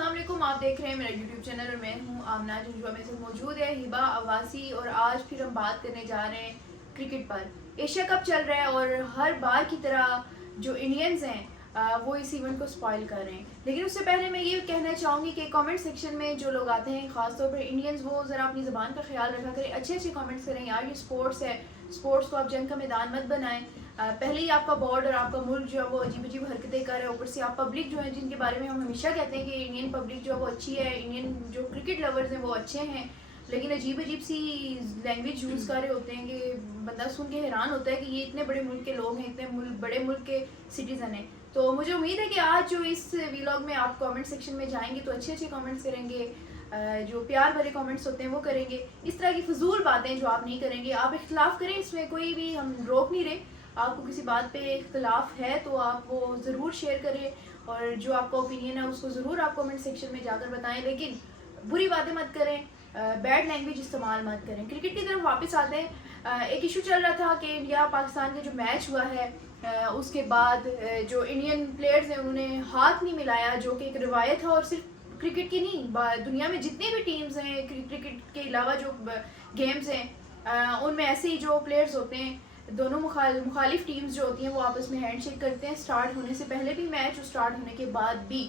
अस्सलाम वालेकुम। आप देख रहे हैं मेरा यूट्यूब चैनल और मैं हूं आमना जो मेरे साथ मौजूद है हिबा अवासी। और आज फिर हम बात करने जा रहे हैं क्रिकेट पर। एशिया कप चल रहा है और हर बार की तरह जो इंडियंस हैं वो इस इवेंट को स्पॉइल कर रहे हैं। लेकिन उससे पहले मैं ये कहना चाहूँगी कि कमेंट सेक्शन में जो लोग आते हैं ख़ासतौर पर इंडियंस, वो ज़रा अपनी ज़बान का ख्याल रखा करें, अच्छे अच्छे कमेंट्स करें। यार ये स्पोर्ट्स है, स्पोर्ट्स को आप जंग का मैदान मत बनाएं। पहले ही आपका बोर्ड और आपका मुल्क जो है वो अजीब अजीब हरकतें कर रहे हैं, ऊपर से आप पब्लिक जो है जिनके बारे में हम हमेशा कहते हैं कि इंडियन पब्लिक जो है वो अच्छी है, इंडियन जो क्रिकेट लवर्स हैं वो अच्छे हैं, लेकिन अजीब अजीब सी लैंग्वेज यूज़ कर रहे होते हैं कि बंदा सुन के हैरान होता है कि ये इतने बड़े मुल्क के लोग हैं, इतने बड़े मुल्क के सिटीज़न हैं। तो मुझे उम्मीद है कि आज जो इस व्लॉग में आप कमेंट सेक्शन में जाएंगे तो अच्छे अच्छे कमेंट्स करेंगे, जो प्यार भरे कमेंट्स होते हैं वो करेंगे। इस तरह की फजूल बातें जो आप नहीं करेंगे। आप इख्तलाफ करें, इसमें कोई भी हम रोक नहीं रहे। आपको किसी बात पे इख्तलाफ है तो आप वो ज़रूर शेयर करें और जो आपका ओपिनियन है उसको ज़रूर आप कमेंट सेक्शन में जाकर बताएं, लेकिन बुरी बातें मत करें, बैड लैंग्वेज इस्तेमाल मत करें। क्रिकेट की तरफ वापस आते हैं। एक इशू चल रहा था कि इंडिया पाकिस्तान का जो मैच हुआ है उसके बाद जो इंडियन प्लेयर्स हैं उन्होंने हाथ नहीं मिलाया, जो कि एक रिवायत है और सिर्फ क्रिकेट की नहीं, दुनिया में जितनी भी टीम्स हैं क्रिकेट के अलावा जो गेम्स हैं उनमें ऐसे ही जो प्लेयर्स होते हैं, दोनों मुखालिफ टीम्स जो होती हैं वो आपस में हैंडशेक करते हैं, स्टार्ट होने से पहले भी मैच और स्टार्ट होने के बाद भी।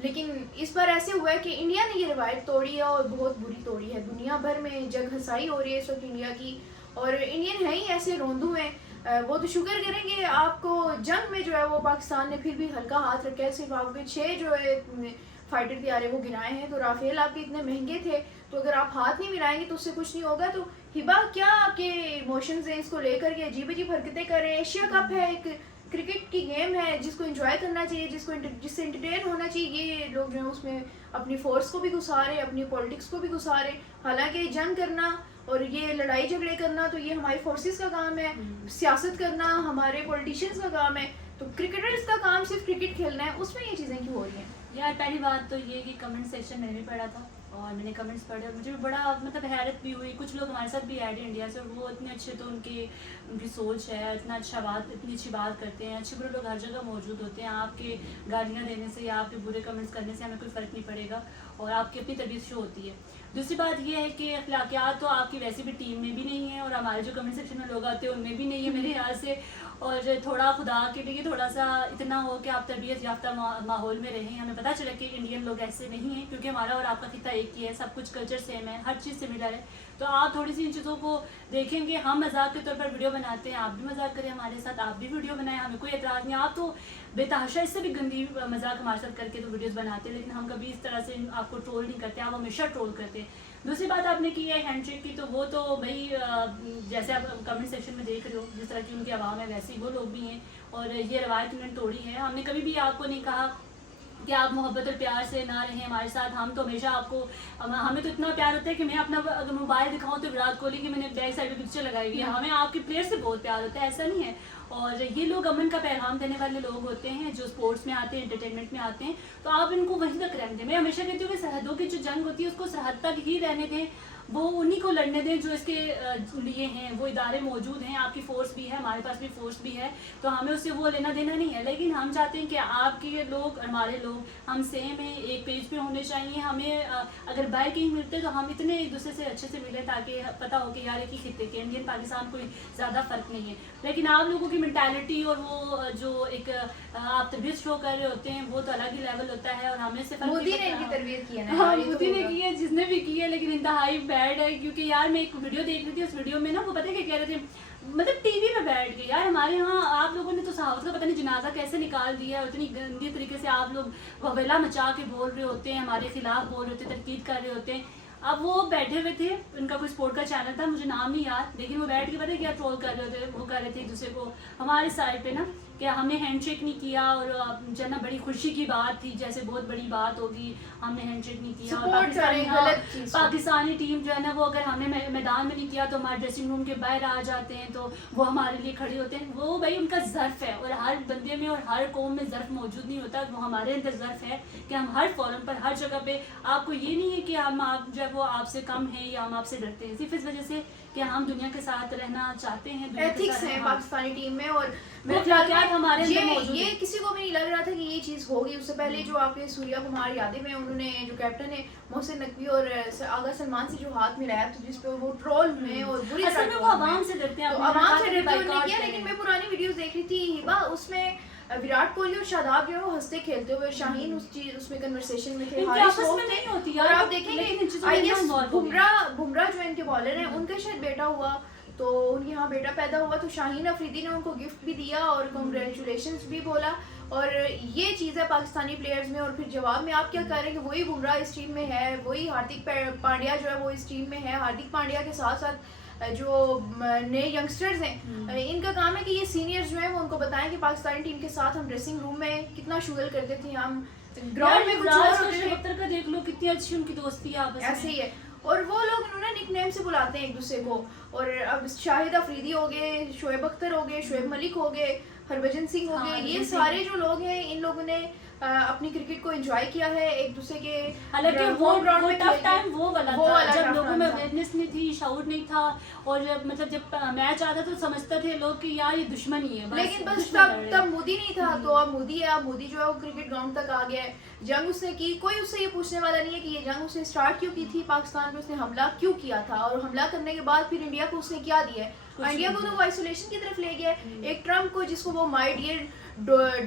लेकिन इस बार ऐसे हुआ है कि इंडिया ने ये रिवायत तोड़ी है और बहुत बुरी तोड़ी है। दुनिया भर में जग हंसाई हो रही है इस वक्त इंडिया की, और इंडियन है ही ऐसे रोंदू हैं। वो तो शुक्र करेंगे आपको जंग में जो है वो पाकिस्तान ने फिर भी हल्का हाथ रखा है। सिर्फ आपके 6 जो है फाइटर तैयारे वो गिराए हैं, तो राफेल आपके इतने महंगे थे, तो अगर आप हाथ नहीं मिलाएंगे तो उससे कुछ नहीं होगा। तो हिबा, क्या आपके इमोशंस हैं इसको लेकर के? अजीब अजीब हरकतें कर रहे हैं। एशिया कप है, एक क्रिकेट की गेम है जिसको एंजॉय करना चाहिए, जिससे एंटरटेन होना चाहिए। ये लोग जो है उसमें अपनी फोर्स को भी घुसा रहे, अपनी पॉलिटिक्स को भी घुसा रहे। हालांकि जंग करना और ये लड़ाई झगड़े करना तो ये हमारी फोर्सेस का काम है, सियासत करना हमारे पॉलिटिशियंस का काम है। तो क्रिकेटर्स का काम सिर्फ क्रिकेट खेलना है, उसमें ये चीज़ें क्यों हो रही हैं? यार पहली बात तो ये कि कमेंट सेक्शन मैंने भी पढ़ा था और मैंने कमेंट्स पढ़े और मुझे भी बड़ा मतलब हैरत भी हुई। कुछ लोग हमारे साथ भी ऐड है इंडिया से और वो इतने अच्छे, तो उनकी सोच है, इतना इतनी अच्छी बात करते हैं। अच्छे बुरे लोग हर जगह मौजूद होते हैं। आपके गालियाँ देने से या आपके बुरे कमेंट्स करने से हमें कोई फ़र्क नहीं पड़ेगा और आपकी अपनी तबीयत शो होती है। दूसरी बात यह है कि अखलाकियात तो आपकी वैसे भी टीम में भी नहीं है और हमारे जो कमेंट सेक्शन में लोग आते हैं उनमें भी नहीं है मेरे ख्याल से। और थोड़ा खुदा के लिए थोड़ा सा इतना हो कि आप तरबियत याफ्ता माहौल में रहें। हमें पता चला कि इंडियन लोग ऐसे नहीं हैं, क्योंकि हमारा और आपका खिता एक ही है, सब कुछ कल्चर सेम है, हर चीज़ सिमिलर है। तो आप थोड़ी सी इन चीज़ों को देखेंगे। हम मजाक के तौर पर वीडियो बनाते हैं, आप भी मजाक करें हमारे साथ, आप भी वीडियो बनाएं, हमें कोई एतराज़ नहीं। आप तो बेतहाशा इससे भी गंदी मजाक हमारे साथ करके तो वीडियोज़ बनाते हैं, लेकिन हम कभी इस तरह से आपको ट्रोल नहीं करते, आप हमेशा ट्रोल करते हैं। दूसरी बात आपने की है हैंडशेक की, तो वो तो भाई जैसे आप कमेंट सेक्शन में देख रहे हो, जिस तरह की उनकी आवाम है वैसे ही वो लोग भी हैं और ये रवायत उन्होंने तोड़ी है। हमने कभी भी आपको नहीं कहा कि आप मोहब्बत और प्यार से ना रहें हमारे साथ। हम तो हमेशा आपको, हमें तो इतना प्यार होता है कि मैं अपना अगर मोबाइल दिखाऊं तो विराट कोहली की मैंने बैक साइड पे पिक्चर लगाई हुई है। हमें आपके प्लेयर से बहुत प्यार होता है, ऐसा नहीं है। और ये लोग अमन का पैगाम देने वाले लोग होते हैं जो स्पोर्ट्स में आते हैं, एंटरटेनमेंट में आते हैं, तो आप इनको वहीं तक रहने दें। मैं हमेशा कहती हूँ कि सरहदों की जो जंग होती है उसको सरहद तक ही रहने दें, वो उन्हीं को लड़ने दें जो इसके लिए हैं। वो इदारे मौजूद हैं, आपकी फ़ोर्स भी है, हमारे पास भी फ़ोर्स भी है, तो हमें उससे वो लेना देना नहीं है। लेकिन हम चाहते हैं कि आपके लोग और हमारे लोग हम सेम हैं, एक पेज पे होने चाहिए। हमें अगर बाय कहीं मिलते तो हम इतने एक दूसरे से अच्छे से मिलें ताकि पता हो कि यार एक ही खिते के इंडियन पाकिस्तान कोई ज़्यादा फ़र्क नहीं है। लेकिन आप लोगों की मेंटालिटी और वो जो एक आप तरबियत शो कर रहे होते हैं वो तो अलग ही लेवल होता है और हमें से मोदी ने इनकी तरबियत की है ना? हाँ, मोदी ने की है, जिसने भी की है, लेकिन इंतहाई बैड है। क्योंकि यार मैं एक वीडियो देख रही थी, उस वीडियो में ना वो पता है क्या कह रहे थे, मतलब टीवी में बैठ गए। यार हमारे यहाँ आप लोगों ने तो सहाबत का पता नहीं जनाजा कैसे निकाल दिया है, इतनी गंदी तरीके से आप लोग ववेला मचा के बोल रहे होते हैं, हमारे खिलाफ बोल रहे होते हैं, तनकीद कर रहे होते हैं। अब वो बैठे हुए थे, उनका कोई स्पोर्ट का चैनल था, मुझे नाम नहीं याद, लेकिन वो बैठ के पता है क्या ट्रोल कर रहे होते, वो कर रहे थे एक दूसरे को हमारे साइड पे ना कि हमने हैंडशेक नहीं किया और जो है ना बड़ी खुशी की बात थी, जैसे बहुत बड़ी बात होगी, हमने हैंडशेक नहीं किया। और पाकिस्तानी टीम जो है ना वो अगर हमने मैदान में नहीं किया तो हमारे ड्रेसिंग रूम के बाहर आ जाते हैं, तो वो हमारे लिए खड़े होते हैं। वो भाई उनका ज़र्फ़ है और हर बंदे में और हर कौम में ज़र्फ़ मौजूद नहीं होता, वो हमारे अंदर ज़र्फ़ है कि हम हर फोरम पर हर जगह पे, आपको ये नहीं है कि हम आप जो है वो आपसे कम है या हम आपसे डरते हैं, सिर्फ इस वजह से कि हम दुनिया के साथ रहना चाहते हैं। एथिक्स है पाकिस्तानी टीम में और अखलाकियात आप हमारे अंदर मौजूद ये हैं। किसी को भी नहीं लग रहा था कि ये चीज़ होगी। उससे पहले जो आपके सूर्या कुमार यादव हैं, उन्होंने जो कैप्टन है मोहसिन नकवी और आगा सलमान से जो हाथ मिलाया, तो जिस पे वो ट्रोल हुए और बुरी असल तरह में वो troll हुए। आवाम से डरते हैं, तो आपने आवाम कहा से कि डरते हुए boycott किया। करें। लेकिन मैं पुरानी वीडियोस देख रही थी हिबा, उसमें विराट कोहली और शादाब जो है वो हंसते खेलते हुए, शाहीन उसमें कन्वर्सेशन में थे, इनकी हारिस आपस में रऊफ नहीं थे। होती और यार, आप लेकिन इन देखेंगे चीज़ों आई में गेस इतना involve हो गए। बुमराह जो इनके बॉलर हैं, उनका शायद बेटा हुआ, तो उनके यहाँ बेटा पैदा हुआ, तो शाहीन अफरीदी ने उनको गिफ्ट भी दिया और कॉन्ग्रेचुलेशंस भी बोला। और ये चीज़ है पाकिस्तानी प्लेयर्स में। और फिर जवाब में आप क्या कह रहे हैं कि वही बुमराह इस टीम में है, वही हार्दिक पांड्या जो है वो इस टीम में है। हार्दिक पांड्या के साथ साथ जो नए यंगस्टर्स हैं, इनका काम है कि ये सीनियर्स जो हैं वो उनको बताएं कि पाकिस्तानी टीम के साथ हम ड्रेसिंग रूम में कितना शुगल करते थे, हम ग्राउंड में कुछ और होते थे, अख्तर का देख लो, कितनी अच्छी उनकी दोस्ती है आपस में। ऐसे ही है। और वो लोग उन्होंने निकनेम से बुलाते हैं एक दूसरे को। और अब शाहिद अफरीदी हो गए, शोएब अख्तर हो गए, शोएब मलिक हो गए, हरभजन सिंह हो हाँ, गए, ये हरभजन सिंह। सारे जो लोग हैं, इन लोगों ने अपनी क्रिकेट को एंजॉय किया है एक दूसरे के हालांकि home ground में टफ खेल के। टाइम वो वाला वो था वाला जब tough लोगों time में था। अवेयरनेस नहीं थी, शाउर नहीं था, और जब मैच आता तो समझते थे लोग कि यार ये दुश्मनी है, लेकिन बस दुश्मन तब लड़ रहे तब हैं। मोदी नहीं था, तो अब मोदी है। अब मोदी जो है वो क्रिकेट ग्राउंड तक आ गया है। जंग उसने की, कोई उससे ये पूछने वाला नहीं है कि ये जंग उसने स्टार्ट क्यों की थी, पाकिस्तान पे उसने हमला क्यों किया था, और हमला करने के बाद फिर इंडिया को उसने क्या दिया है। इंडिया को तो वो आइसोलेशन की तरफ ले गया है। एक ट्रम्प को, जिसको वो माय डियर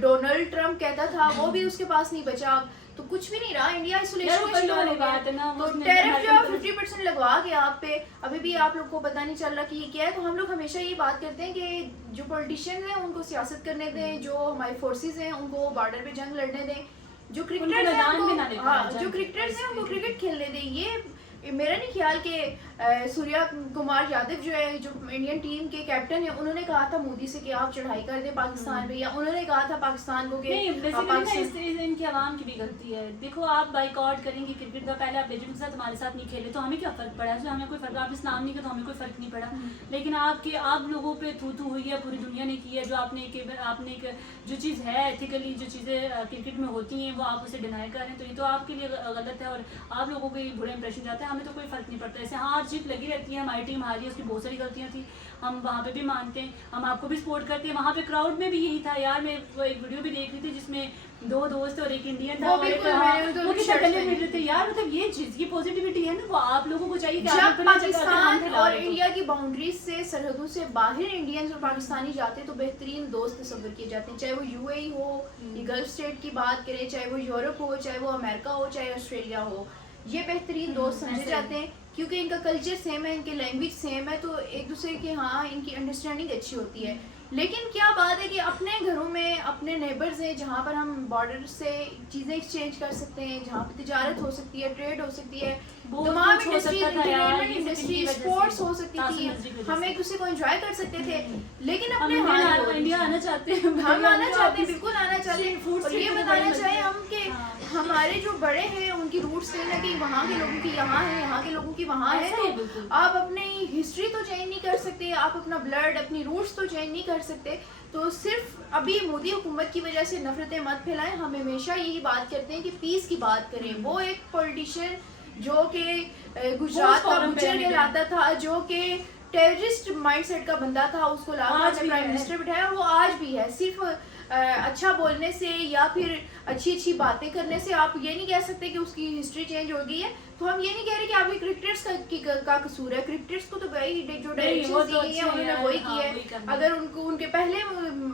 डोनाल्ड ट्रम्प कहता था, वो भी उसके पास नहीं बचा। अब तो कुछ भी नहीं रहा, इंडिया यार, आइसोलेशन वो में पहले शिकार वाली हो गया बात है ना, है। तो उसने टैरिफ जो है अमेरिकन 50% लगवा के आप पे, अभी भी आप लोग को पता नहीं चल रहा कि ये क्या है। तो हम लोग हमेशा ये बात करते हैं कि जो पॉलिटिशियंस हैं उनको सियासत करने दें, जो हमारी फोर्सेस हैं उनको बॉर्डर पे जंग लड़ने दें, जो क्रिकेटर्स हैं मैदान में ना उनको, लेकर हाँ, जाएं जो जंग क्रिकेटर्स हैं उनको के। क्रिकेट खेलने दें। ये मेरा नहीं ख्याल कि सूर्या कुमार यादव जो है, जो इंडियन टीम के कैप्टन है, उन्होंने कहा था मोदी से कि आप चढ़ाई कर दें पाकिस्तान पे, या उन्होंने कहा था पाकिस्तान को कि नहीं, बेसिकली ना पाकिस्तान इनकी आवाम की भी गलती है। देखो, आप बाइकआउट करेंगे क्रिकेट का, पहले आप लेजेंड के साथ हमारे साथ नहीं खेले तो हमें क्या फर्क पड़ा है, हमें कोई फर्क, आप इस्लाम नहीं किया तो हमें कोई फर्क नहीं पड़ा। लेकिन आप लोगों पे थू हुई है, पूरी दुनिया ने की है। जो आपने जो चीज़ है एथिकली, जो चीज़ें क्रिकेट में होती हैं वो आप उसे डिनाई कर रहे हैं, तो ये तो आपके लिए गलत है और आप लोगों को ये बुरा इंप्रेशन जाता है। हमें तो कोई फर्क नहीं पड़ता। ऐसे हार जीत लगी रहती है, हमारी टीम हारी है, उसकी बहुत सारी गलतियाँ थी, हम वहाँ पे भी मानते हैं, हम आपको भी सपोर्ट करते हैं। वहाँ पे क्राउड में भी यही था यार। मैं वो एक वीडियो भी देख रही थी जिसमें 2 दोस्त और एक इंडियन था, वो बिल्कुल, मैंने तो वो कितना shirts गले पहनी मिल रहे थे यार। मतलब ये चीज़ की पॉजिटिविटी है ना, वो आप लोगों को चाहिए कि आप जब लोग को नहीं चाहिए कि हम पाकिस्तान फैला और रहे हो। इंडिया की बाउंड्रीज से, सरहदों से बाहर इंडियंस और पाकिस्तानी जाते तो बेहतरीन दोस्त तस्वर किए जाते हैं। चाहे वो यूएई हो, ये गल्फ स्टेट की बात करें, चाहे वो यूरोप हो, चाहे वो अमेरिका हो, चाहे ऑस्ट्रेलिया हो, ये बेहतरीन दोस्त समझे ऐसे जाते हैं क्योंकि इनका कल्चर सेम है, इनकी लैंग्वेज सेम है, तो एक दूसरे के हाँ इनकी अंडरस्टैंडिंग अच्छी होती है। लेकिन क्या बात है कि अपने घरों में अपने नेबर्स हैं जहाँ पर हम बॉर्डर से चीज़ें एक्सचेंज कर सकते हैं, जहाँ पर तिजारत हो सकती है, ट्रेड हो सकती है, बहुत तमाम कुछ हो इंडस्ट्री, सकता था यार, एंटरटेनमेंट ये सब इंडस्ट्री, इनकी वजह से। स्पोर्ट्स हो सकती तासिम थी, नजरी की वजह हम से। एक दूसरे को एंजॉय कर सकते थे। लेकिन हम अपने हाल हो रही इंडिया है। आना चाहते हैं, हम आना चाहते हैं, बिल्कुल आना चाहते हैं। फूड और ये स्ट्रीट में बताना बड़ी चाहें मस्जिद। हम कि हाँ। हमारे जो बड़े हैं उनकी रूट्स कहीं ना कहीं वहाँ के लोगों की यहाँ है, यहाँ के लोगों की वहाँ है। ऐसा है तो बिल्कुल। आप अपनी हिस्ट्री तो चेंज नहीं कर सकते, आप अपना ब्लड, अपनी रूट्स तो चेंज नहीं कर सकते। तो सिर्फ अभी मोदी हुकूमत की वजह से नफरतें मत फैलाएं। हम हमेशा यही बात करते हैं कि पीस की बात करें। वो एक पॉलिटिशियन जो कि गुजरात का बुचर कहलाता था, जो कि टेररिस्ट माइंडसेट का बंदा था, उसको लाकर प्राइम मिनिस्टर बिठाया, और वो आज भी है। सिर्फ अच्छा बोलने से या फिर अच्छी अच्छी बातें करने से आप ये नहीं कह सकते कि उसकी हिस्ट्री चेंज हो गई है। तो हम ये नहीं कह रहे कि आपके क्रिकेटर्स का कसूर है। क्रिकेटर्स को तो भाई जो डायरेक्शन दी गई है उन्होंने वही की है। अगर उनको उनके पहले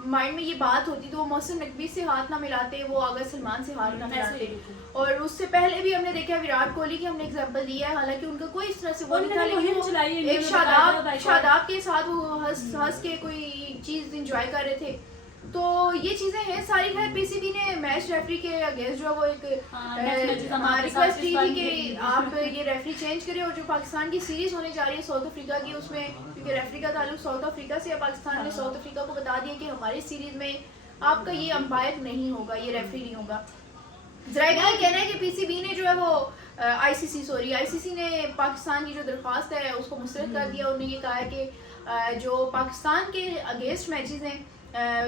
माइंड में ये बात होती तो वो मोहसिन नकवी से हाथ ना मिलाते, वो आगा सलमान से हाथ ना मिलाते। और उससे पहले भी हमने देखा विराट कोहली की हमने एग्जांपल दिया है, हालांकि उनका कोई इस तरह से वो नहीं था, लेकिन वो एक शादाब के साथ वो हंस के कोई चीज एंजॉय कर रहे थे। तो ये चीजें हैं सारी। खैर पीसीबी ने मैच रेफरी के अगेंस्ट जो है वो एक रिक्वेस्ट दी थी कि आप ये रेफरी चेंज करें, और जो पाकिस्तान की सीरीज होने जा रही है साउथ अफ्रीका की, उसमें क्योंकि रेफरी का ताल्लुक साउथ अफ्रीका से है, पाकिस्तान ने साउथ अफ्रीका को बता दिया कि हमारी सीरीज में आपका ये अंपायर नहीं होगा, ये रेफरी नहीं होगा। जरा ये कहना है कि पीसीबी ने जो है वो आईसीसी ने पाकिस्तान की जो दरख्वास्त है उसको मुस्तरद कर दिया। उन्होंने ये कहा है कि जो पाकिस्तान के अगेंस्ट मैचेस हैं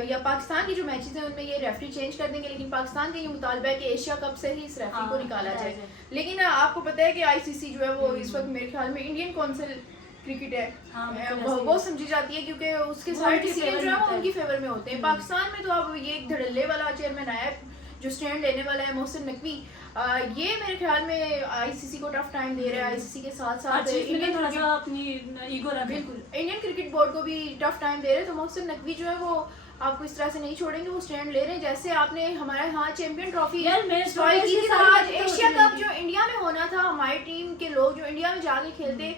या पाकिस्तान की जो मैचेस हैं उनमें ये रेफरी चेंज कर देंगे, लेकिन पाकिस्तान का ये मुतालबा है कि एशिया कप से ही इस रेफरी को निकाला जाए। लेकिन आपको पता है कि आईसीसी जो है वो इस वक्त मेरे ख्याल में इंडियन काउंसिल क्रिकेट है हाँ, वो समझी जाती है क्योंकि उसके वो सारे उनके डिसीजन फेवर जो में है वो होता है। उनकी फेवर में होते हैं। पाकिस्तान में तो अब ये एक धड़ल्ले वाला चेयरमैन आया है जो स्टैंड लेने वाला है, मोहसिन नकवी। ये मेरे ख्याल में आईसीसी को टफ टाइम दे रहा है। आईसीसी के साथ हर साथ चीज में इंडियन थोड़ा क्रिकेट, सा अपनी ईगो रखें। बिल्कुल इंडियन क्रिकेट बोर्ड को भी टफ टाइम दे रहे हैं। तो मोहसिन नकवी जो है वो आपको इस तरह से नहीं छोड़ेंगे, वो स्टैंड ले रहे हैं। जैसे आपने हमारे यहाँ चैंपियन ट्रॉफी यार मैं स्पॉइल की थी, तो सारी आज बातें तो एशिया होती कप रहेंगी। जो इंडिया में होना था, हमारी टीम के लोग जो इंडिया में जाके खेलते,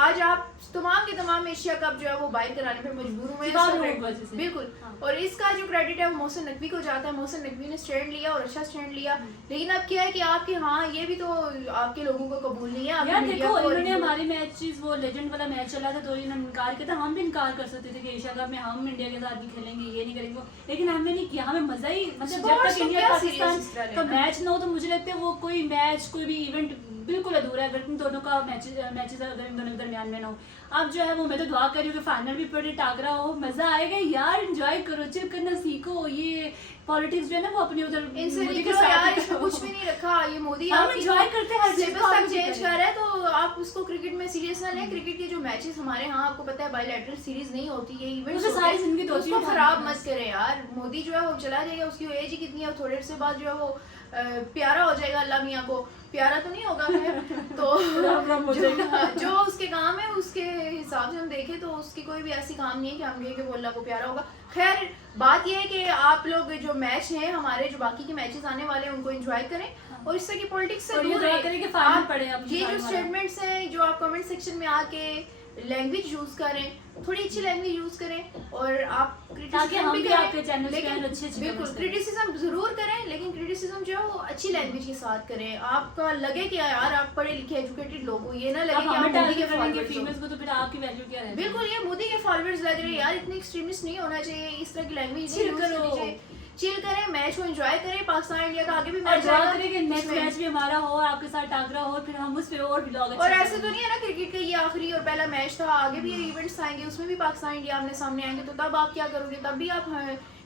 आज आप तमाम के तमाम एशिया कप जो है वो बाइक कराने पे मजबूर हुए सिवाय हैं। लोगों की वजह से। बिल्कुल। हाँ। और इसका जो क्रेडिट है वो मोहसिन नकवी को जाता है। मोहसिन नकवी ने स्टैंड लिया और अच्छा स्टैंड लिया। लेकिन अब क्या है कि आपके हाँ ये भी तो आपके लोगों को कबूल नहीं है। आपकी यार मीडिया देखो को इन्होंने हमारे मैचेस, वो लेजेंड वाला मैच चला था तो इन्होंने इनकार किया था। हम भी इनकार कर सकते थे कि एशिया कप में हम इंडिया के साथ नहीं खेलेंगे, ये नहीं करेंगे, लेकिन हमने नहीं किया। हमें मजा ही, मतलब जब Sports तक को इंडिया क्या पाकिस्तान serious इस तरह का लेना? मैच ना हो तो मुझे लगता है वो कोई मैच, कोई भी इवेंट बिल्कुल अधूरा है अगर इन दोनों का मैचेस अगर इन दोनों के दरमियान में ना हो। अब जो है वो मैं तो दुआ कर रही हूँ कि फाइनल भी पड़े, टाकरा हो, मजा आएगा यार, एंजॉय करो, चिल करना सीखो। ये पॉलिटिक्स जो है ना वो अपनी उधर इनसे मोदी के निकलो यार, साथ इसमें कुछ भी नहीं रखा। ये मोदी हम आपकी enjoy करते हैं हर चीज को, सिलेबस आप तक भी चेंज करें। कर रहा है तो आप उसको क्रिकेट में सीरियस ना लें। क्रिकेट के जो मैचेस हमारे यहाँ आपको पता है बायलैटरल सीरीज नहीं होती, ये इवेंट्स उससे सारी जिंदगी तो उसको होती है खराब ना। मत करें यार। मोदी जो है वो चला जाएगा, उसकी एज ही कितनी है, थोड़े से बाद जो है वो प्यारा हो जाएगा। अल्लाह मियाँ को प्यारा तो नहीं होगा खैर, तो राम राम हो जाएगा। जो उसके काम है उसके हिसाब से हम देखें तो उसकी कोई भी ऐसी काम नहीं है कि हम कहें कि वो अल्लाह को प्यारा होगा। खैर बात यह है कि आप लोग जो मैच हैं हमारे, जो बाकी के मैचेस आने वाले हैं, उनको एंजॉय करें और इस तरह की पॉलिटिक्स से और ये दूर दुआ रहें। करें कि फाइनल आप पड़े अब ये जो फाइनल वाला। स्टेटमेंट्स हैं जो आप कमेंट सेक्शन में आके लैंग्वेज यूज करें, थोड़ी अच्छी लैंग्वेज यूज करें और आप ताकि हम भी करें, आपके चैनल पे लेकिन अच्छे अच्छे बिल्कुल comments करें। क्रिटिसिज्म जरूर करें, लेकिन क्रिटिसिज्म जो है वो अच्छी लैंग्वेज के साथ करें। आपका लगे कि यार आप पढ़े लिखे एजुकेटेड लोग हो, ये ना लगे आप कि आप हमें मोदी टारगेट के करेंगे फॉलोअर्स हो। फीमेल्स को तो फिर आपकी वैल्यू क्या रहेगी? बिल्कुल ये मोदी के फॉलोअर्स लग रहे हैं यार, इतने एक्सट्रीमिस्ट नहीं होना चाहिए, इस तरह की लैंग्वेज नहीं Chill यूज करो। करनी चाहिए। चिल करें, मैच को एंजॉय करें। पाकिस्तान इंडिया का आगे भी और मैच दुआ आएगा, करें कि नेक्स्ट उसमें- मैच भी हमारा हो, आपके साथ टाकरा हो, फिर हम उस पे और व्लॉग और ऐसे तो नहीं है ना क्रिकेट का ये आखिरी और पहला मैच था, आगे भी इवेंट्स आएंगे, उसमें भी पाकिस्तान इंडिया आमने सामने आएंगे, तो तब आप क्या करोगे? तब भी आप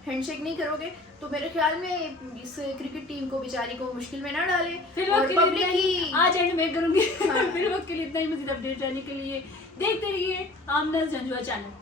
हैंडशेक नहीं करोगे। तो मेरे ख्याल में इस क्रिकेट टीम को बेचारी को मुश्किल में ना डालें। फिर और वक्त के लिए पब्लिक इतना ही, की आज एंड में करूंगी। हाँ। फिर वक्त के लिए इतना ही। मजीद अपडेट रहने के लिए देखते रहिए आमना जंजुआ चैनल।